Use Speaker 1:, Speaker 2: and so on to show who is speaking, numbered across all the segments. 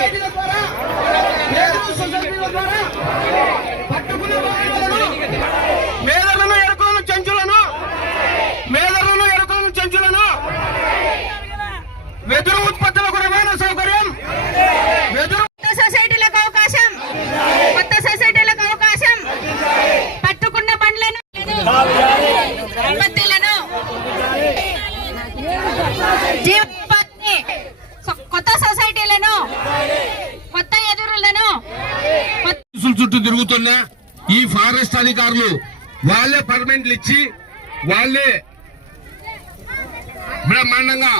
Speaker 1: సొసైటీల ద్వారా సొసైటీల ద్వారా. తిరుగుతున్న ఈ ఫారెస్ట్ అధికారులు వాళ్ళే పర్మిట్లు ఇచ్చి వాళ్ళే బ్రహ్మాండంగా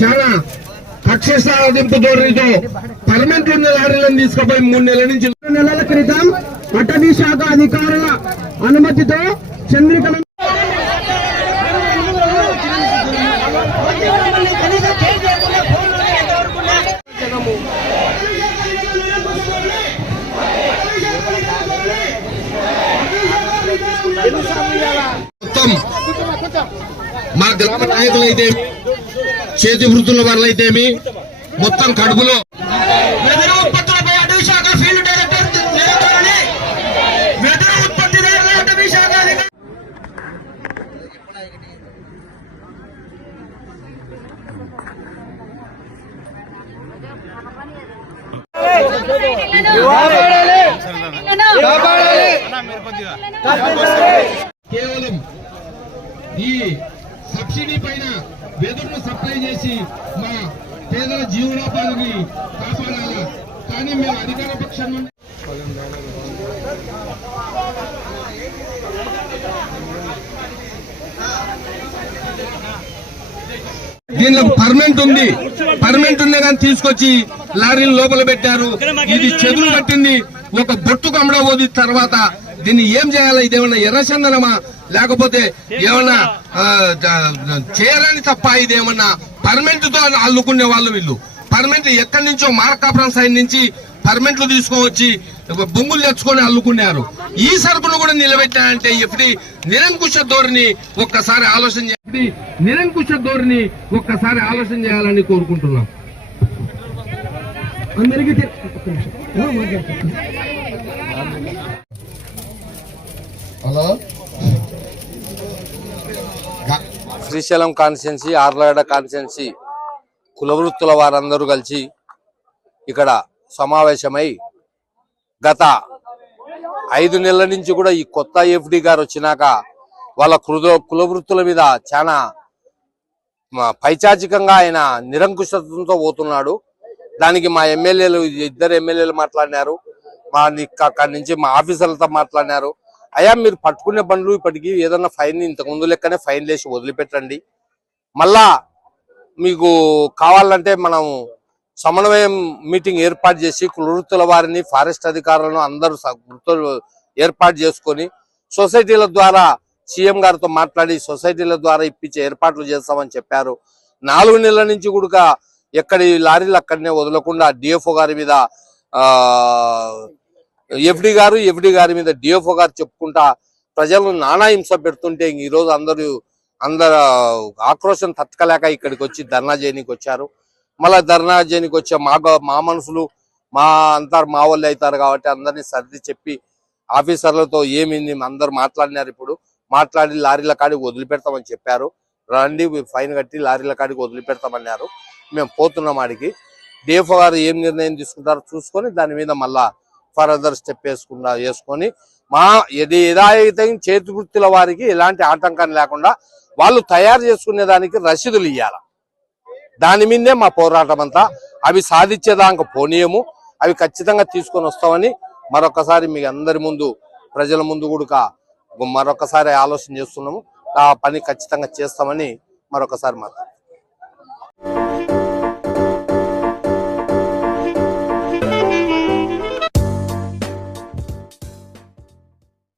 Speaker 1: చాలా కక్ష సాధింపు ధోరణితో పర్మనెంట్ ఉన్న లారీలను తీసుకుపోయి మూడు నెలల నుంచి
Speaker 2: నెలల క్రితం అటవీ శాఖ అధికారుల అనుమతితో చంద్రికలను
Speaker 1: మొత్తం మా గ్రామ నాయకులైతే చేతి వృత్తుల వాళ్ళైతేమి మొత్తం కడుపులో వెదురు ఉత్పత్తులపై అటవీ శాఖ ఫీల్డ్ డైరెక్టర్ నిరంతరని వెదురు ఉత్పత్తిదారుల అటవీ శాఖ అధికారులు కేవలం ఈ సబ్సిడీ పైన వెదురును సప్లై చేసి మా పేదల జీవనోపాధిని కాపాడాలా? కానీ మేము అధికార పక్షం నుండి దీనిలో పర్మనెంట్ ఉంది. పర్మనెంట్ ఉందే కానీ తీసుకొచ్చి లారీలు లోపల పెట్టారు. ఇది చెదులు పట్టింది ఒక బొట్టు కమ్మడబోది తర్వాత దీన్ని ఏం చేయాలి? ఇదేమన్నా ఎర్రచందనమా? లేకపోతే ఏమన్నా చేయాలని తప్ప ఇదేమన్నా పర్మనెంట్తో అల్లుకునే వాళ్ళు వీళ్ళు. పర్మనెంట్ ఎక్కడి నుంచో మార్కాపురం సైడ్ నుంచి పర్మనెంట్లు తీసుకొని బొంగులు తెచ్చుకొని అల్లుకున్నారు. ఈ సరుకును కూడా నిలబెట్టాలంటే ఎప్పుడు నిరంకుశ ధోరణి ఒక్కసారి ఆలోచన చేయండి నిరంకుశ ధోరణి ఒక్కసారి ఆలోచన చేయాలని కోరుకుంటున్నాం.
Speaker 2: అందరికీ
Speaker 1: hello?
Speaker 3: Srisailam constituency Allagadda constituency కులవృత్తుల వారందరూ కలిసి ఇక్కడ సమావేశమై గత ఐదు నెలల నుంచి కూడా ఈ కొత్త ఎఫ్డి గారు వచ్చినాక వాళ్ళ కృద కులవృత్తుల మీద చాలా పైచాచికంగా ఆయన నిరంకుశత్వంతో పోతున్నాడు. దానికి మా ఎమ్మెల్యేలు ఇద్దరు ఎమ్మెల్యేలు మాట్లాడినారు. మా అక్కడి నుంచి మా ఆఫీసర్లతో మాట్లాడినారు. అయ్యా మీరు పట్టుకునే బండ్లు ఇప్పటికి ఏదన్నా ఫైన్ ఇంతకు ముందు లెక్కనే ఫైన్ వేసి వదిలిపెట్టండి. మళ్ళా మీకు కావాలంటే మనం సమన్వయం మీటింగ్ ఏర్పాటు చేసి కులవృత్తుల వారిని ఫారెస్ట్ అధికారులను అందరూ వృత్తులు ఏర్పాటు చేసుకొని సొసైటీల ద్వారా సీఎం గారితో మాట్లాడి సొసైటీల ద్వారా ఇప్పించే ఏర్పాట్లు చేస్తామని చెప్పారు. నాలుగు నెలల నుంచి కూడా ఎక్కడి లారీలు అక్కడనే వదలకుండా డిఎఫ్ఓ గారి మీద ఆ ఎఫ్డి గారు ఎఫ్డి గారి మీద డిఎఫ్ఓ గారు చెప్పుకుంటా ప్రజలు నానా హింస పెడుతుంటే ఈరోజు ఈ రోజు అందరూ అందరు ఆక్రోశం తట్టుకలేక ఇక్కడికి వచ్చి ధర్నా చేయనీకి వచ్చారు. మళ్ళీ ధర్నా చేయనీకి వచ్చే మా మా మనుషులు మా అంతారు మా వాళ్ళు అవుతారు కాబట్టి అందరినీ సర్ది చెప్పి ఆఫీసర్లతో ఏమింది అందరు మాట్లాడినారు ఇప్పుడు. మాట్లాడి లారీల కాడికి వదిలిపెడతామని చెప్పారు. రండి ఫైన్ కట్టి లారీల కాడికి వదిలిపెడతామన్నారు. మేము పోతున్నాం ఆడికి. డిఎఫ్ఓ గారు ఏం నిర్ణయం తీసుకుంటారో చూసుకొని దాని మీద మళ్ళా ఫర్దర్ స్టెప్ వేసుకున్నా వేసుకొని మా ఏది ఏదైతే చేతి వృత్తుల వారికి ఎలాంటి ఆటంకం లేకుండా వాళ్ళు తయారు చేసుకునే దానికి రసీదులు ఇవ్వాలి దాని మీదే మా పోరాటం అంతా. అవి సాధించేదాకా పోనీయము. అవి ఖచ్చితంగా తీసుకొని వస్తామని మరొకసారి మీ అందరి ముందు ప్రజల ముందు కూడా మరొకసారి ఆలోచన చేస్తున్నాము. ఆ పని ఖచ్చితంగా చేస్తామని మరొకసారి మాట్లాడు